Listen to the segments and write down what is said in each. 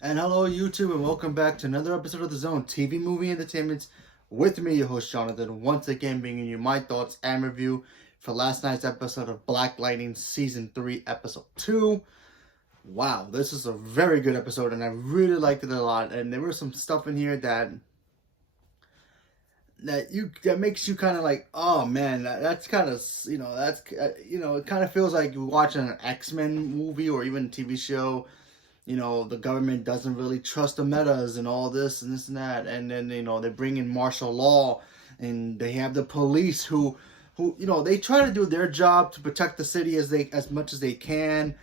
And hello, YouTube, and welcome back to another episode of The Zone TV Movie Entertainment with me, your host Jonathan, once again bringing you my thoughts and review for last night's episode of Black Lightning Season 3, Episode 2. Wow, this is a very good episode, and I really liked it a lot. And there was some stuff in here that makes you kind of like, oh man, that's kind of it kind of feels like you're watching an X-Men movie or even a TV show. The government doesn't really trust the metas and all this and that, and then they bring in martial law, and they have the police who they try to do their job to protect the city as much as they can,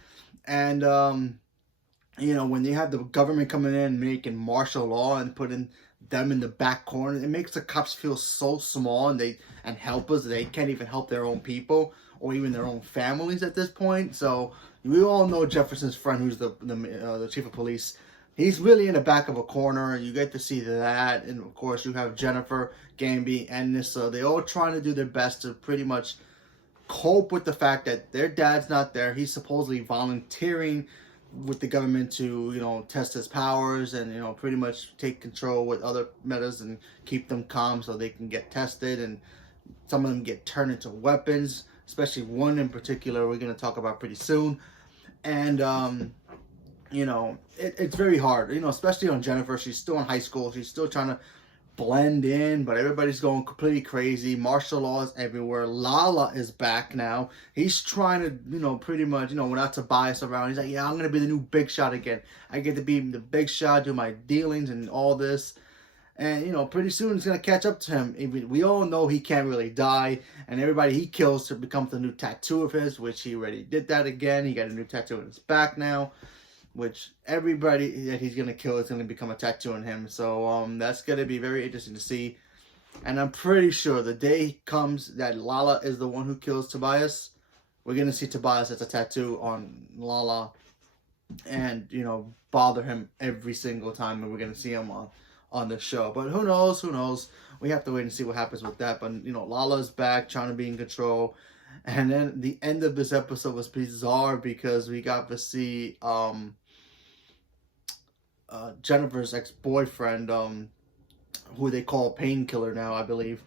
and when they have the government coming in making martial law and putting them in the back corner, it makes the cops feel so small, and helpless. They can't even help their own people or even their own families at this point. So we all know Jefferson's friend, who's the chief of police. He's really in the back of a corner. You get to see that, and of course you have Jennifer, Gamby, and Nyssa. They all trying to do their best to pretty much cope with the fact that their dad's not there. He's supposedly volunteering with the government to test his powers and pretty much take control with other metas and keep them calm so they can get tested, and some of them get turned into weapons, especially one in particular we're going to talk about pretty soon. And it's very hard, especially on Jennifer. She's still in high school. She's still trying to blend in, but everybody's going completely crazy. Martial law is everywhere. Lala is back now. He's trying to, pretty much, without Tobias around, he's like, yeah, I'm going to be the new big shot again. I get to be the big shot, do my dealings and all this. And, pretty soon it's going to catch up to him. We all know he can't really die. And everybody he kills to become the new tattoo of his, which he already did that again. He got a new tattoo on his back now, which everybody that he's going to kill is going to become a tattoo on him. So that's going to be very interesting to see. And I'm pretty sure the day comes that Lala is the one who kills Tobias, we're going to see Tobias as a tattoo on Lala and, bother him every single time, and we're going to see him on the show. But who knows? Who knows? We have to wait and see what happens with that. But, Lala's back trying to be in control. And then the end of this episode was bizarre because we got to see Jennifer's ex-boyfriend, who they call Painkiller now, I believe.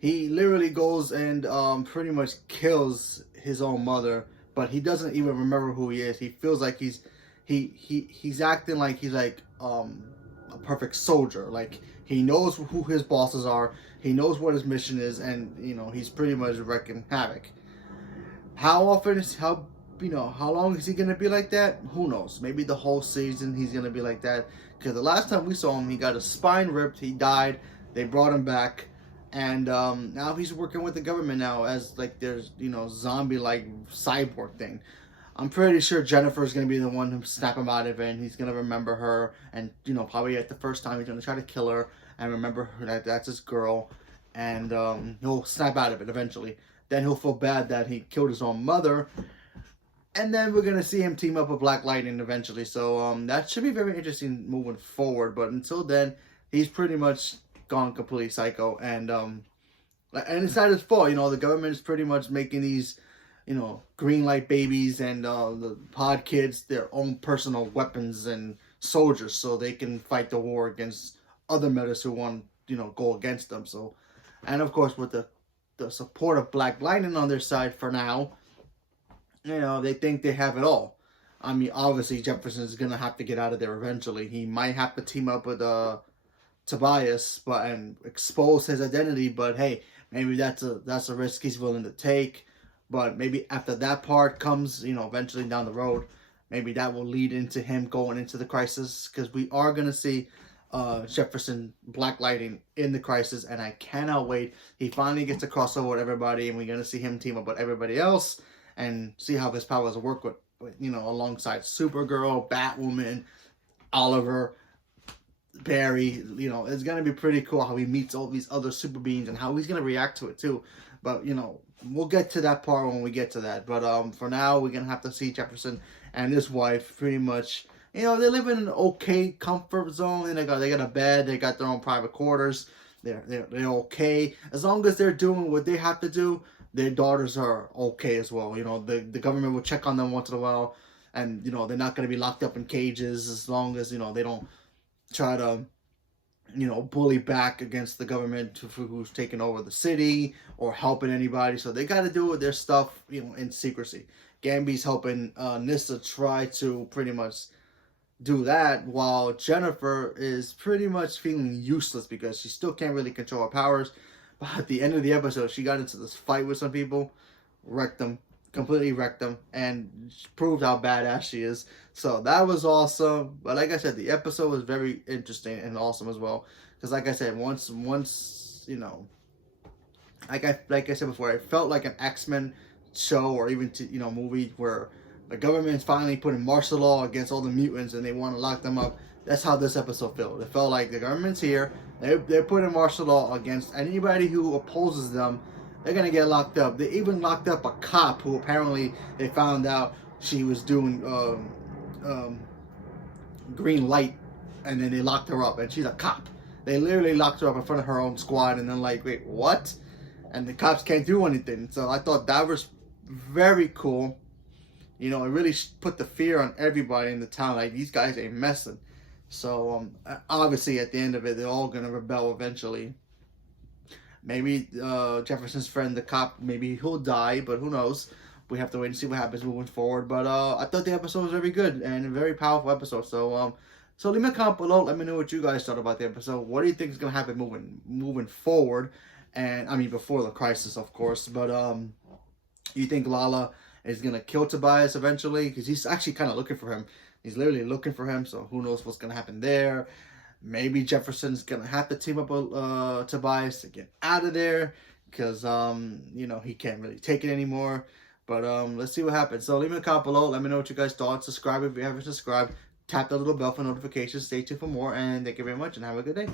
He literally goes and pretty much kills his own mother, but he doesn't even remember who he is. He feels like he's acting like he's like a perfect soldier. Like he knows who his bosses are, he knows what his mission is, and he's pretty much wrecking havoc. How long is he gonna be like that? Who knows? Maybe the whole season he's gonna be like that. Because the last time we saw him, he got his spine ripped. He died. They brought him back, and now he's working with the government now as like there's zombie like cyborg thing. I'm pretty sure Jennifer's gonna be the one who snap him out of it, and he's gonna remember her, and probably at the first time he's gonna try to kill her and remember her, that's his girl, and he'll snap out of it eventually. Then he'll feel bad that he killed his own mother, and then we're gonna see him team up with Black Lightning eventually. So that should be very interesting moving forward. But until then, he's pretty much gone completely psycho, and it's not his fault. The government is pretty much making these, green light babies and the pod kids their own personal weapons and soldiers, so they can fight the war against other metas who want go against them. So, and of course with the support of Black Lightning on their side for now, they think they have it all. I mean, obviously Jefferson's gonna have to get out of there eventually. He might have to team up with Tobias, and expose his identity. But hey, maybe that's a risk he's willing to take. But maybe after that part comes, eventually down the road, maybe that will lead into him going into the crisis, because we are gonna see Jefferson Black Lightning in the crisis, and I cannot wait. He finally gets a crossover with everybody, and we're gonna see him team up with everybody else and see how his powers work with alongside Supergirl, Batwoman, Oliver, Barry. It's gonna be pretty cool how he meets all these other super beings and how he's gonna react to it too. But we'll get to that part when we get to that. But for now, we're gonna have to see Jefferson and his wife pretty much. They live in an okay comfort zone, and they got a bed, they got their own private quarters. They're okay as long as they're doing what they have to do. Their daughters are okay as well. The government will check on them once in a while, and they're not going to be locked up in cages as long as they don't try to bully back against the government who's taking over the city or helping anybody. So they got to do their stuff, in secrecy. Gambi's helping Nyssa try to pretty much do that, while Jennifer is pretty much feeling useless because she still can't really control her powers. But at the end of the episode, she got into this fight with some people, completely wrecked them, and proved how badass she is. So that was awesome. But like I said, the episode was very interesting and awesome as well. Because like I said, once like I said before, it felt like an X-Men show or even movie where the government's finally putting martial law against all the mutants and they want to lock them up. That's how this episode felt. It felt like the government's here. They're putting martial law against anybody who opposes them. They're going to get locked up. They even locked up a cop who apparently they found out she was doing green light, and then they locked her up, and she's a cop. They literally locked her up in front of her own squad, and then like, wait, what? And the cops can't do anything. So I thought that was very cool. It really put the fear on everybody in the town. Like, these guys ain't messing. So obviously at the end of it, they're all gonna rebel eventually. Maybe Jefferson's friend, the cop, maybe he'll die, but who knows? We have to wait and see what happens moving forward. But I thought the episode was very good and a very powerful episode. So leave me a comment below. Let me know what you guys thought about the episode. What do you think is gonna happen moving forward? And I mean, before the crisis, of course. But you think Lala is gonna kill Tobias eventually? Because he's actually kind of looking for him. He's literally looking for him. So who knows what's gonna happen there? Maybe Jefferson's gonna have to team up with Tobias to get out of there, because he can't really take it anymore. But let's see what happens. So leave me a comment below. Let me know what you guys thought. Subscribe if you haven't subscribed. Tap the little bell for notifications. Stay tuned for more. And thank you very much, and have a good day.